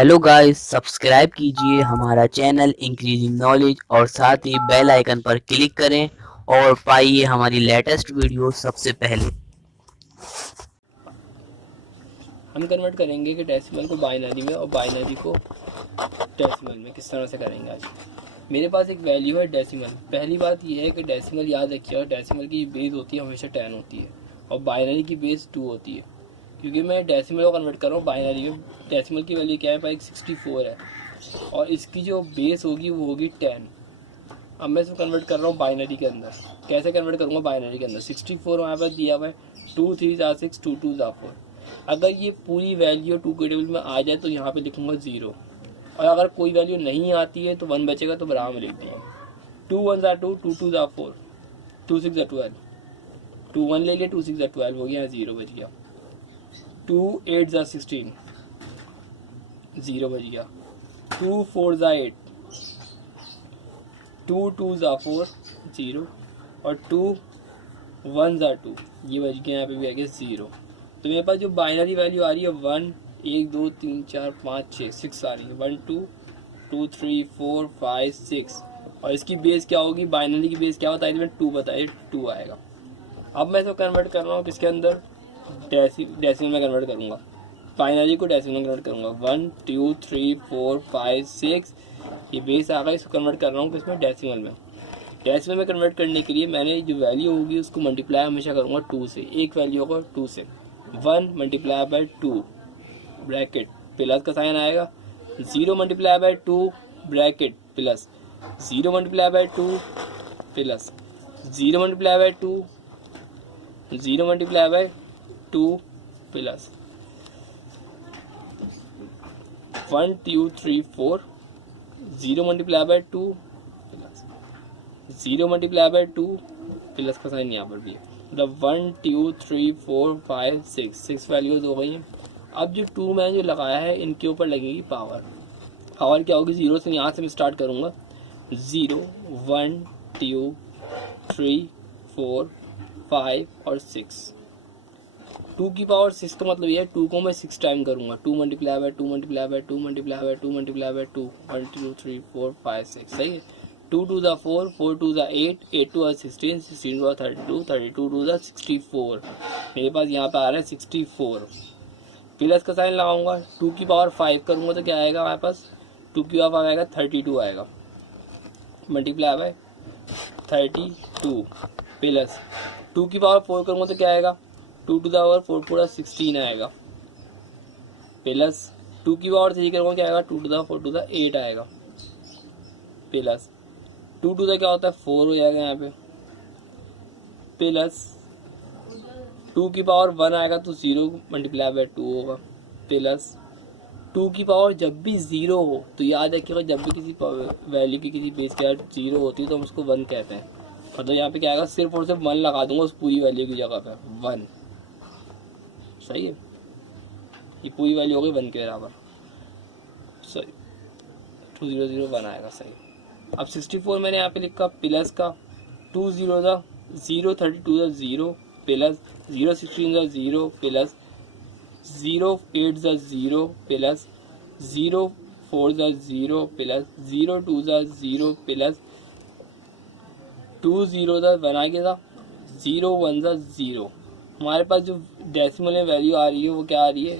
Hello guys, subscribe कीजिए हमारा channel increasing knowledge और साथ ही बेल आइकन पर क्लिक करें और पाइए हमारी लेटेस्ट वीडियो सबसे पहले। हम कन्वर्ट करेंगे कि डेसिमल को बाइनरी में और बाइनरी को डेसिमल में किस तरह से करेंगे। आज मेरे पास एक वैल्यू है डेसिमल। पहली बात यह है कि डेसिमल याद रखिए, डेसिमल की बेस होती है हमेशा 10 होती है और बाइनरी की बेस 2 होती है। क्योंकि मैं डेसिमल को कन्वर्ट कर रहा हूँ बाइनरी में, डेसिमल की वैल्यू क्या है, पास 64 है और इसकी जो बेस होगी वो होगी 10। अब मैं इसको कन्वर्ट कर रहा हूँ बाइनरी के अंदर। कैसे कन्वर्ट करूँगा बाइनरी के अंदर? 64 हमारे पास दिया हुआ है, 2 3 ज़ा 6, 2 2 ज़ा 4। अगर ये पूरी वैल्यू 2 के टेबल में आ जाए तो यहाँ पे लिखूंगा 0, और अगर कोई वैल्यू नहीं आती है तो 1 बचेगा, तो बराबर में लिख दिए। 2 1 ज़ा 2, 2 2 ज़ा 4, 2 6 ज़ा 12, 2 1 ले लिया, 2 6 ज़ा 12 हो गया, 0 बच गया। 2 8 ज़ा 16, 0 बच गया। 2 4 ज़ा 8, 2 2 ज़ा 4, 0, और 2 1 ज़ा 2, ये बच गया, यहाँ पे भी आ गया 0। तो मेरे पास जो बाइनरी वैल्यू आ रही है 1 1 2 3 4 5 6 6 आ रही है, 1 2 2 3 4 5 6, और इसकी बेस क्या होगी? बाइनरी की बेस क्या बताई थी मैंने? 2 बताई, 2 आएगा। अब मैं इसको कन्वर्ट कर रहा हूँ किसके अंदर? डेसिमल में कन्वर्ट करूँगा, बाइनरी को डेसिमल में कन्वर्ट करूँगा। 1 2 3 4 5 6, ये बेस आ गया, इसको कन्वर्ट कर रहा हूँ किसमें? डेसिमल में। डेसिमल में कन्वर्ट करने के लिए मैंने जो वैल्यू होगी उसको मल्टीप्लाई हमेशा करूँगा 2 से, एक वैल्यू होगा 2 से। 1 मल्टीप्लाई बाई 2 ब्रैकेट प्लस का साइन आएगा, 0 multiply by 2 bracket plus, 0 multiply by 2 plus, 0 multiply by 2, 0 multiply by 2 plus, 1 2 3 4, 0 multiply by 2 plus, 0 multiply by 2 plus का साइन यहाँ पर भी है, मतलब 1 2 3 4 5 6 वैल्यूज हो गई हैं। अब जो 2 मैंने जो लगाया है इनके ऊपर लगेगी पावर। पावर क्या होगी? 0 से, यहाँ से मैं स्टार्ट करूँगा, 0 1 2 3 4 5 और 6। 2 की पावर 6 का मतलब ये है 2 को मैं 6 टाइम करूँगा, 2 multiply by 2 multiply by 2 multiply by 2 multiply by 2, 1 2 3 4 5 6, सही है। 2 2 ज़ा 4, 4 2 ज़ा 8, 8 2 ज़ा 16, 16 2 ज़ा 32, 32 2 ज़ा 64। मेरे पास यहाँ पे आ रहा है 64। प्लस का साइन लगाऊंगा, 2 की पावर 5 करूँगा तो क्या आएगा हमारे पास? 2 की पावर आएगा 32 आएगा, मल्टीप्लाई बाय 32 प्लस 2 की पावर 4 करूँगा तो क्या आएगा? 2 टू द पावर 4 पूरा 16 आएगा, प्लस 2 की पावर 3 करूँगा क्या आएगा? 2 टू द 4 टू द 8 आएगा, प्लस 2 टू द क्या होता है? 4 हो जाएगा यहाँ पे, प्लस 2 की पावर 1 आएगा तो 0 मल्टीप्लाई बाय 2 होगा, प्लस 2 की पावर जब भी 0 हो तो याद रखिएगा, जब भी किसी वैल्यू की किसी बेस के 0 होती है तो हम उसको 1 कहते हैं। मतलब यहाँ पे क्या आएगा? सिर्फ और सिर्फ 1 लगा दूंगा उस पूरी वैल्यू की जगह पे, 1, सही है। ये पूरी वैल्यू हो गई 1 के बराबर, सही, 2001 आएगा, सही। अब 64 मैंने यहाँ पे लिखा, प्लस का 2 0 ज़ा 0, 32 ज़ा 0, प्लस 0 16 ज़ा 0, प्लस 0 8 ज़ा 0, प्लस 0 4 ज़ा 0, प्लस 0 2 ज़ा 0, प्लस 2 0 ज़ा बना के था 0 1 ज़ा 0। हमारे पास जो डेसिमल में वैल्यू आ रही है वो क्या आ रही है?